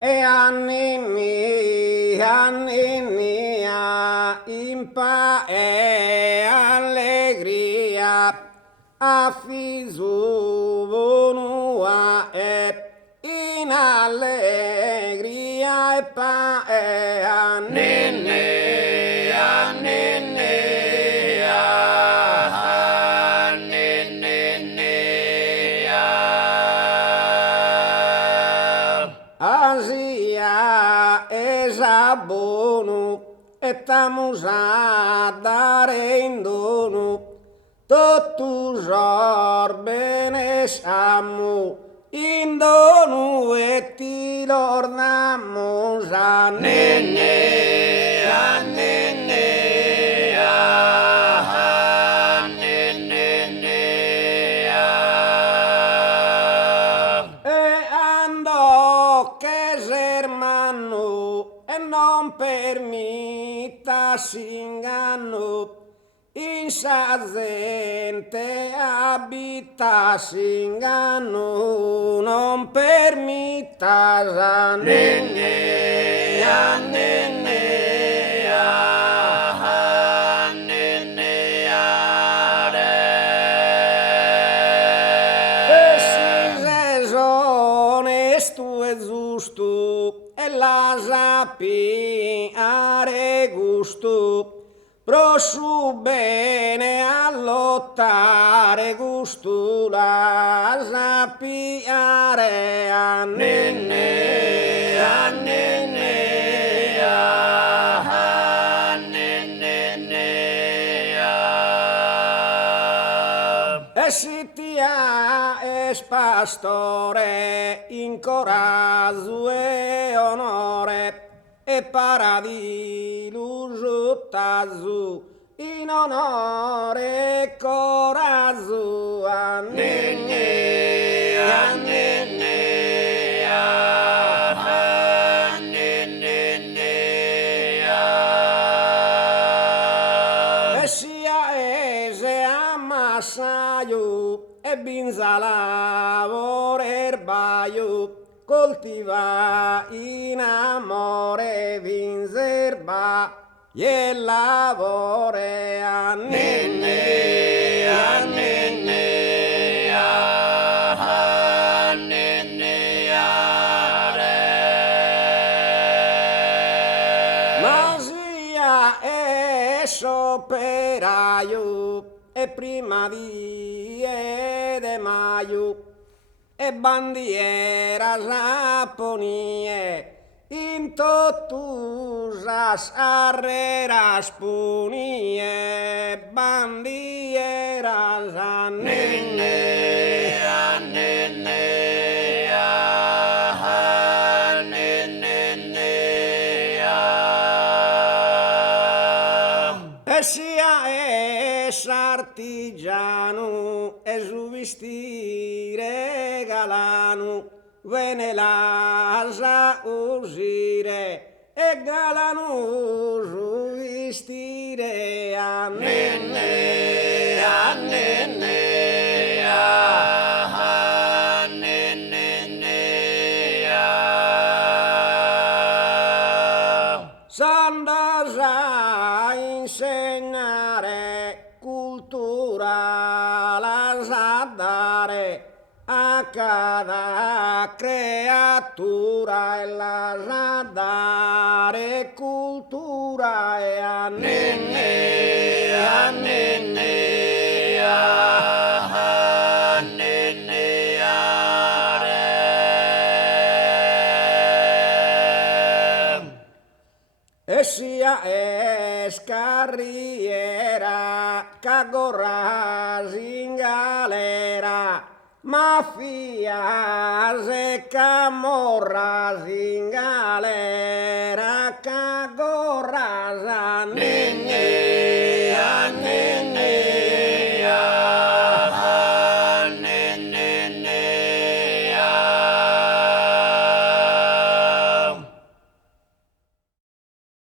E anni mia, impa e allegria, affisu bonua e in allegria e pa e anni, Asia esabono estamos a dare in dono totus orbenes amo in dono e ti lordamos a nenne, a nenne, a nenne, e andò che hermano e non permita s'inganno in sa gente abita s'inganno non permita a nenne, a nenne, a nenne, e si es onesto e giusto e la sapi are gusto pro su bene a lottare gusto la sapiare a nenne, a nenne, a nenne, e si ti ha es pastore in coraggio e onore e paradiso tazu in onore e coraggio a nenne, a nenne, a nenne, e sia ese ammassaio e binza lavore erbaio coltiva in amore vinzerba e lavore a nenne, a nenne, a nenne, ma sia es operaio e prima di de maio e bandiera japonie in totusas arreras punie bandieras a nenne, a nenne, a nenne, e sia es artigiano e su vestire galano vene l'asa usire e galano su vestire a nenne, a nenne, a nenne, s'andas a insegnare cultura las a dare a cada creatura e las a dare cultura e a nenne, a nenne, a nenne, e sia es carriera cagorras in galera mafias e camorras in galera